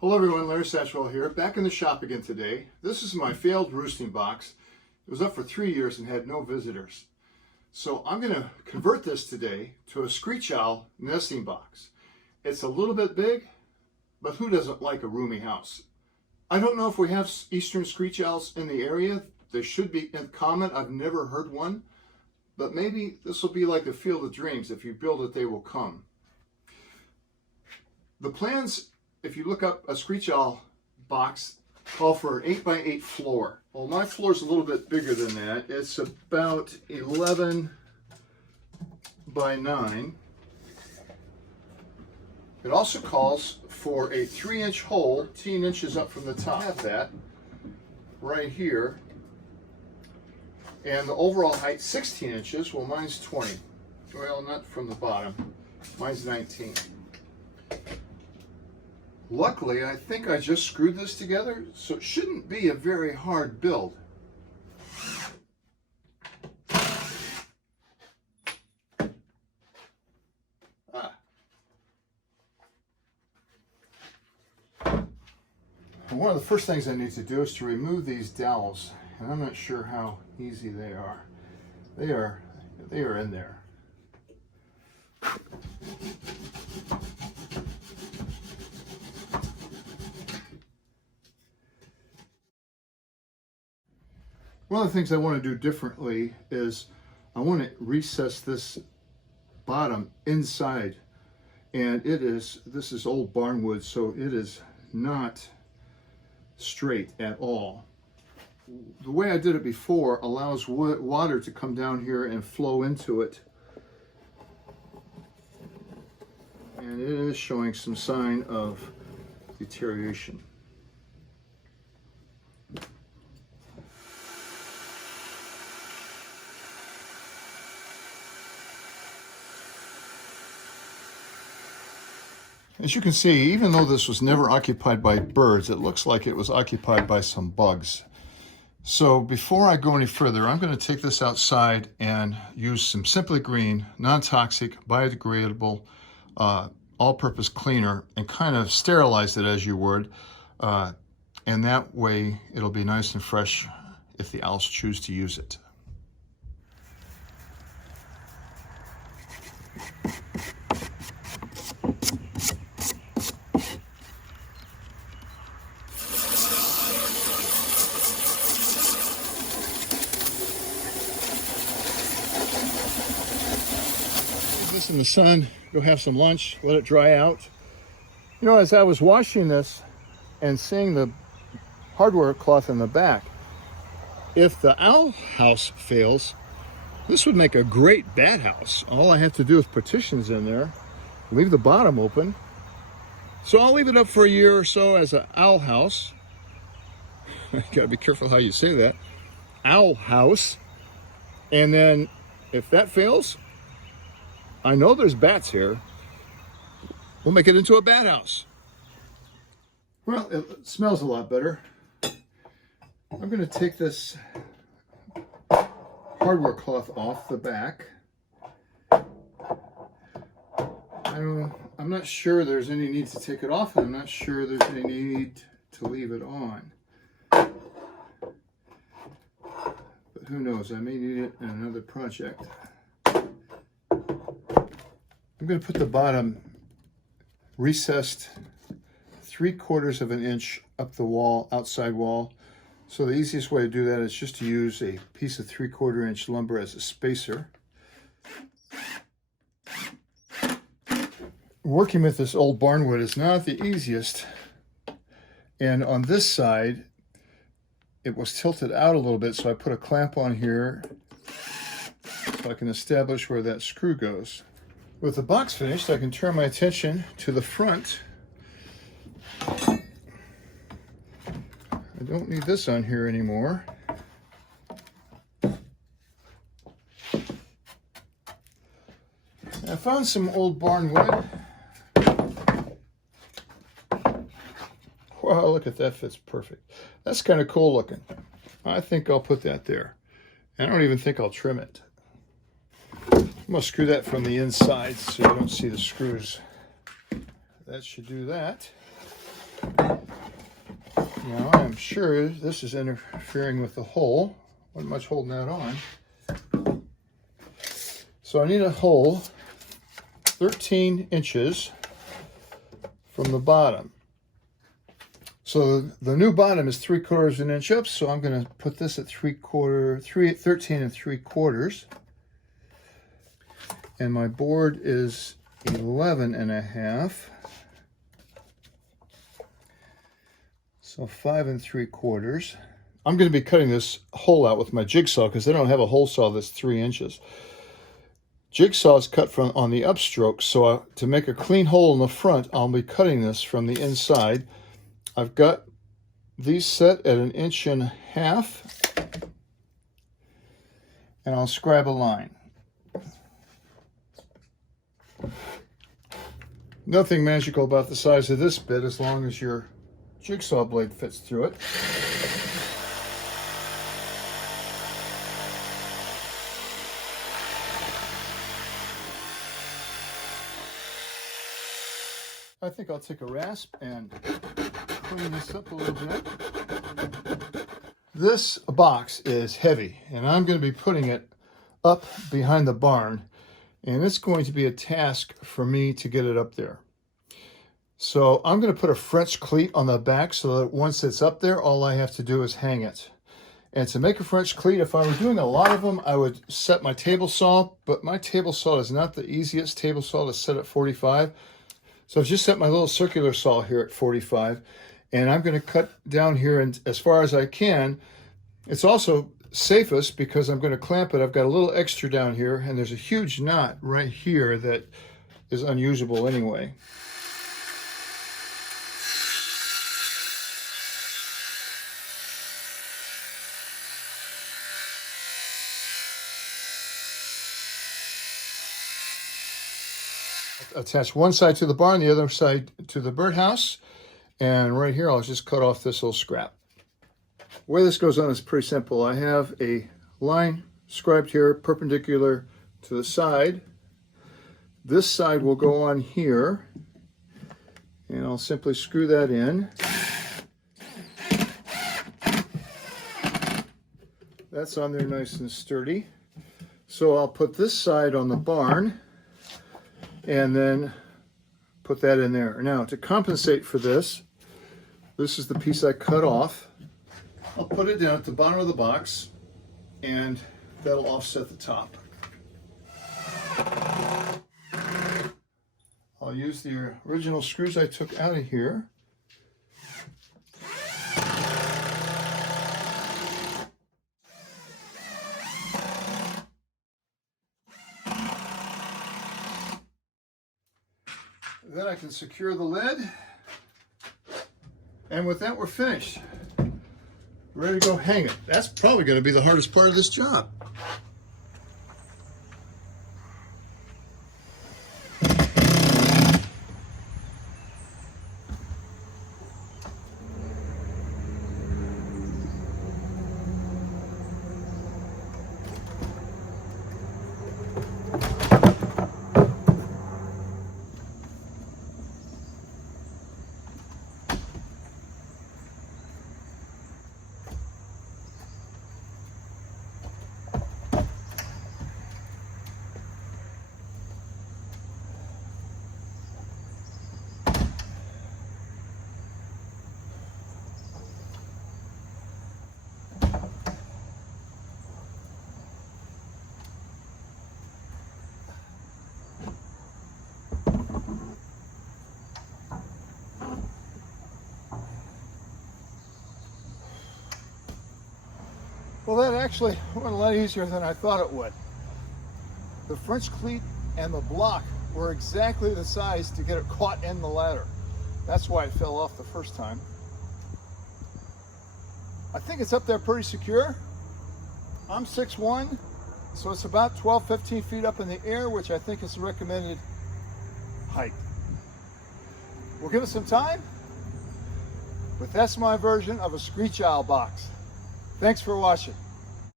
Hello everyone, Larry Satchwell here, back in the shop again today. This is my failed roosting box. It was up for 3 years and had no visitors. So I'm going to convert this today to a screech owl nesting box. It's a little bit big, but who doesn't like a roomy house? I don't know if we have eastern screech owls in the area. They should be common. I've never heard one, but maybe this will be like the Field of Dreams. If you build it, they will come. The plans, if you look up a screech owl box, call for an 8x8 floor. Well, my floor is a little bit bigger than that. It's about 11 by 9. It also calls for a 3-inch hole, 10 inches up from the top. I have that right here. And the overall height, 16 inches. Well, mine's 20. Well, not from the bottom. Mine's 19. Luckily, I think I just screwed this together, so it shouldn't be a very hard build. One of the first things I need to do is to remove these dowels, and I'm not sure how easy they are. They are in there. One of the things I want to do differently is I want to recess this bottom inside, and this is old barnwood, so it is not straight at all. The way I did it before allows water to come down here and flow into it, and it is showing some sign of deterioration. As you can see, even though this was never occupied by birds, it looks like it was occupied by some bugs. So before I go any further, I'm going to take this outside and use some Simply Green, non-toxic, biodegradable, all-purpose cleaner and kind of sterilize it as you would. And that way it'll be nice and fresh if the owls choose to use it. In the sun, go have some lunch, let it dry out. You know, as I was washing this and seeing the hardware cloth in the back, if the owl house fails, this would make a great bat house. All I have to do is partitions in there, leave the bottom open. So I'll leave it up for a year or so as an owl house. Gotta be careful how you say that. Owl house. And then if that fails, I know there's bats here. We'll make it into a bat house. Well, it smells a lot better. I'm going to take this hardware cloth off the back. I'm not sure there's any need to take it off, and I'm not sure there's any need to leave it on. But who knows, I may need it in another project. I'm going to put the bottom recessed 3/4 of an inch up the wall, outside wall. So the easiest way to do that is just to use a piece of 3/4 inch lumber as a spacer. Working with this old barnwood is not the easiest. And on this side, it was tilted out a little bit, so I put a clamp on here so I can establish where that screw goes. With the box finished, I can turn my attention to the front. I don't need this on here anymore. I found some old barnwood. Wow, look at that, fits perfect. That's kind of cool looking. I think I'll put that there. I don't even think I'll trim it. I'm going to screw that from the inside so you don't see the screws. That should do that. Now I'm sure this is interfering with the hole. Wasn't much holding that on. So I need a hole 13 inches from the bottom. So the new bottom is 3/4 of an inch up, so I'm going to put this at 13 3/4. And my board is 11 1/2. So 5 3/4. I'm going to be cutting this hole out with my jigsaw because I don't have a hole saw that's 3 inches. Jigsaw is cut from on the upstroke, so to make a clean hole in the front, I'll be cutting this from the inside. I've got these set at 1 1/2 inches, and I'll scribe a line. Nothing magical about the size of this bit as long as your jigsaw blade fits through it. I think I'll take a rasp and clean this up a little bit. This box is heavy, and I'm going to be putting it up behind the barn, and it's going to be a task for me to get it up there. So I'm going to put a French cleat on the back so that once it's up there, all I have to do is hang it. And to make a French cleat, if I were doing a lot of them, I would set my table saw, but my table saw is not the easiest table saw to set at 45. So I've just set my little circular saw here at 45, and I'm going to cut down here and as far as I can. It's also safest because I'm going to clamp it. I've got a little extra down here, and there's a huge knot right here that is unusable anyway. Attach one side to the barn, the other side to the birdhouse, and right here I'll just cut off this little scrap. The way this goes on is pretty simple. I have a line scribed here perpendicular to the side. This side will go on here, and I'll simply screw that in. That's on there nice and sturdy. So I'll put this side on the barn and then put that in there. Now, to compensate for this, this is the piece I cut off. I'll put it down at the bottom of the box, and that'll offset the top. I'll use the original screws I took out of here. Then I can secure the lid, and with that we're finished. Ready to go hang it. That's probably going to be the hardest part of this job. Well, that actually went a lot easier than I thought it would. The French cleat and the block were exactly the size to get it caught in the ladder. That's why it fell off the first time. I think it's up there pretty secure. I'm 6'1", so it's about 12-15 feet up in the air, which I think is the recommended height. We'll give it some time, but that's my version of a screech owl box. Thanks for watching.